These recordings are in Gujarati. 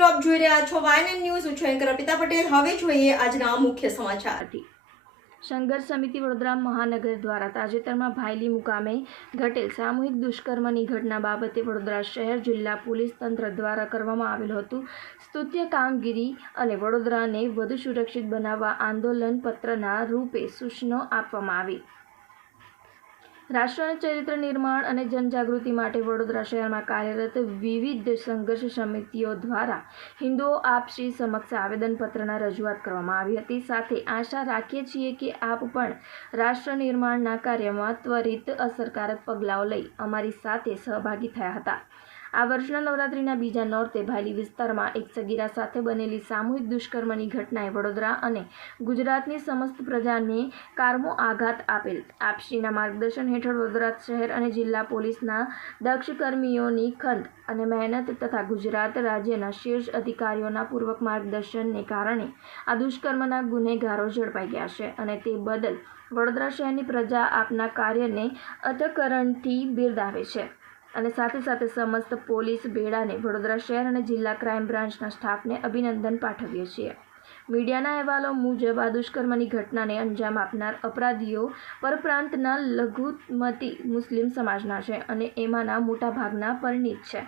મિત્રો જોઈ રહ્યા છો વાયન ન્યૂઝ હું છું અર્પિતા પટેલ. હવે જોઈએ આજના મુખ્ય સમાચારથી. સંઘર્ષ સમિતિ વડોદરા મહાનગર દ્વારા તાજેતરમાં ભાયલી મુકામે ઘટેલ સામૂહિક દુષ્કર્મની ઘટના બાબતે વડોદરા શહેર જિલ્લા પોલીસ તંત્ર દ્વારા કરવામાં આવેલું હતું. સ્તુત્ય કામગીરી અને વડોદરાને વધુ સુરક્ષિત બનાવવા આંદોલન પત્રના રૂપે સૂચનો આપવામાં આવી. રાષ્ટ્રના ચરિત્ર નિર્માણ અને જનજાગૃતિ માટે વડોદરા શહેરમાં કાર્યરત વિવિધ સંઘર્ષ સમિતિઓ દ્વારા હિન્દુઓ આપશ્રી સમક્ષ આવેદનપત્રના રજૂઆત કરવામાં આવી હતી. સાથે આશા રાખીએ છીએ કે આપ પણ રાષ્ટ્ર નિર્માણના કાર્યમાં ત્વરિત અસરકારક પગલાઓ લઈ અમારી સાથે સહભાગી થયા હતા. આ વર્ષના નવરાત્રિના બીજા નોરતે ભાયલી વિસ્તારમાં એક સગીરા સાથે બનેલી સામૂહિક દુષ્કર્મની ઘટનાએ વડોદરા અને ગુજરાતની સમસ્ત પ્રજાને કારમો આઘાત આપેલ. આપશ્રીના માર્ગદર્શન હેઠળ વડોદરા શહેર અને જિલ્લા પોલીસના દક્ષ કર્મીઓની ખંત અને મહેનત તથા ગુજરાત રાજ્યના શીર્ષ અધિકારીઓના પૂર્વક માર્ગદર્શનને કારણે આ દુષ્કર્મના ગુનેગારો ઝડપાઈ ગયા છે અને તે બદલ વડોદરા શહેરની પ્રજા આપના કાર્યને અથકરણથી બિરદાવે છે. અને સાથે સાથે સમસ્ત પોલીસ ભેડાને વડોદરા શહેર અને જિલ્લા ક્રાઇમ બ્રાન્ચના સ્ટાફને અભિનંદન પાઠવીએ છીએ. મીડિયાના અહેવાલો મુજબ આ દુષ્કર્મની ઘટનાને અંજામ આપનાર અપરાધીઓ પરપ્રાંતના લઘુમતી મુસ્લિમ સમાજના છે અને એમાંના મોટાભાગના પરિણીત છે.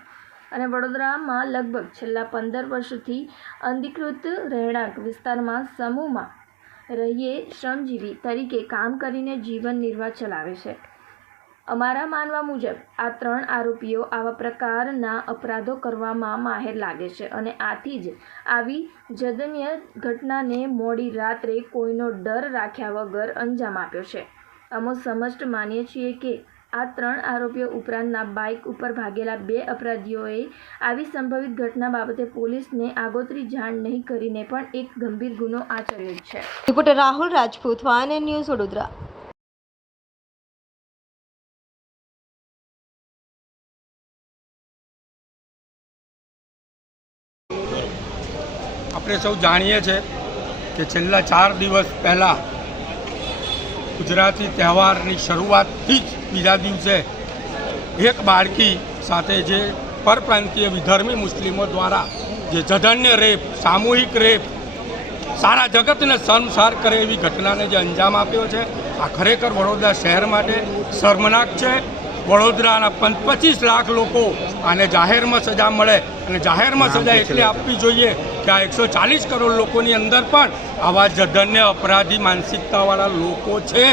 અને વડોદરામાં લગભગ છેલ્લા પંદર વર્ષથી અનધિકૃત રહેણાંક વિસ્તારમાં સમૂહમાં રહીએ શ્રમજીવી તરીકે કામ કરીને જીવન નિર્વાહ ચલાવે છે. અમારા માનવા મુજબ, આ ત્રણ આરોપીઓ આવા પ્રકારના અપરાધો કરવામાં માહેર લાગે છે અને આથી જ આવી જદન્ય ઘટનાને મોડી રાત્રે કોઈનો ડર રાખ્યા વગર અંજામ આપ્યો છે. અમે સમસ્ત માનીએ છીએ કે આ ત્રણ આરોપીઓ ઉપરાંતના બાઇક ઉપર ભાગેલા બે અપરાધીઓએ આવી સંભવિત ઘટના બાબતે પોલીસને આગોતરી જાણ નહીં કરીને પણ એક ગંભીર ગુનો આચર્યો છે. Reporter Rahul Rajput one news Vadodara. આપણે સૌ જાણીએ છીએ કે છેલ્લા ચાર દિવસ પહેલાં ગુજરાતી તહેવારની શરૂઆતથી જ બીજા દિવસે એક બાળકી સાથે જે પરપ્રાંતીય વિધર્મી મુસ્લિમો દ્વારા જે જધન્ય રેપ, સામૂહિક રેપ, સારા જગતને શર્મસાર કરે એવી ઘટનાને જે અંજામ આપ્યો છે, આ ખરેખર વડોદરા શહેર માટે શર્મનાક છે. વડોદરાના પંચ પચીસ લાખ લોકો આને જાહેરમાં સજા મળે. અને જાહેરમાં સજા એટલે આપવી જોઈએ કે આ એકસો ચાલીસ કરોડ લોકોની અંદર પણ આવા જધન્ય અપરાધી માનસિકતાવાળા લોકો છે.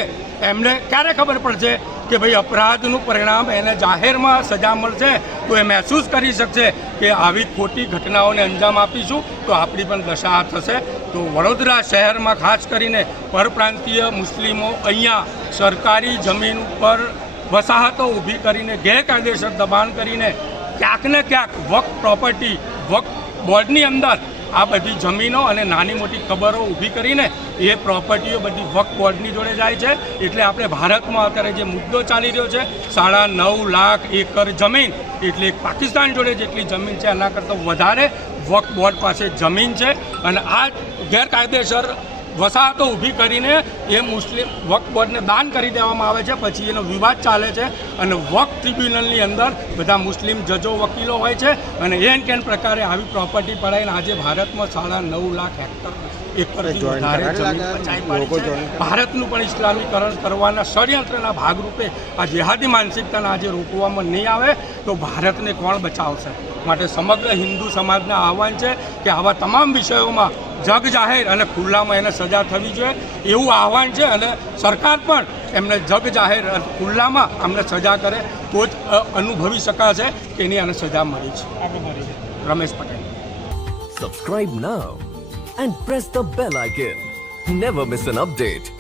એમને ક્યારે ખબર પડશે કે ભાઈ અપરાધનું પરિણામ એને જાહેરમાં સજા મળશે? તો એ મહેસૂસ કરી શકશે કે આવી ખોટી ઘટનાઓને અંજામ આપીશું? તો આપણી પણ દશા થશે. તો વડોદરા શહેરમાં ખાસ કરીને પરપ્રાંતીય મુસ્લિમો અહીંયા સરકારી જમીન ઉપર વસાહતો ઊભી કરીને, ગેરકાયદેસર દબાણ કરીને ક્યાંક ને ક્યાંક વક પ્રોપર્ટી વક બોર્ડની અંદર આ બધી જમીનો અને નાની મોટી ખબરો ઊભી કરીને એ પ્રોપર્ટીઓ બધી વક બોર્ડની જોડે જાય છે. એટલે આપણે ભારતમાં અત્યારે જે મુદ્દો ચાલી રહ્યો છે, સાડા નવ લાખ એકર જમીન, એટલે પાકિસ્તાન જોડે જેટલી જમીન છે, એના કરતાં વધારે વક બોર્ડ પાસે જમીન છે. અને આ ગેરકાયદેસર વસાહતો ઊભી કરીને એ મુસ્લિમ વક્ફ બોર્ડને દાન કરી દેવામાં આવે છે. પછી એનો વિવાદ ચાલે છે અને વક્ફ ટ્રિબ્યુનલની અંદર બધા મુસ્લિમ જજો વકીલો હોય છે અને એન કેન પ્રકારે આવી પ્રોપર્ટી પડાવીને આજે ભારતમાં સાડા નવ લાખ હેક્ટર એકરથી વધારે ભારતનું પણ ઇસ્લામીકરણ કરવાના ષડયંત્રના ભાગરૂપે આ જેહાદી માનસિકતાને આજે રોકવામાં નહીં આવે તો ભારતને કોણ બચાવશે? માટે સમગ્ર હિન્દુ સમાજના આહવાન છે કે આવા તમામ વિષયોમાં જગ જાહેર અને ખુલ્લામાં એને સજા થવી જોઈએ એવું આહવાન છે અને સરકાર પણ એમને જગ જાહેર અને ખુલ્લામાં અમને સજા કરે તો જ અનુભવી શકાશે કે એની આને સજા મળી છે. Ramesh Patel. Subscribe now and press the bell icon never miss an update.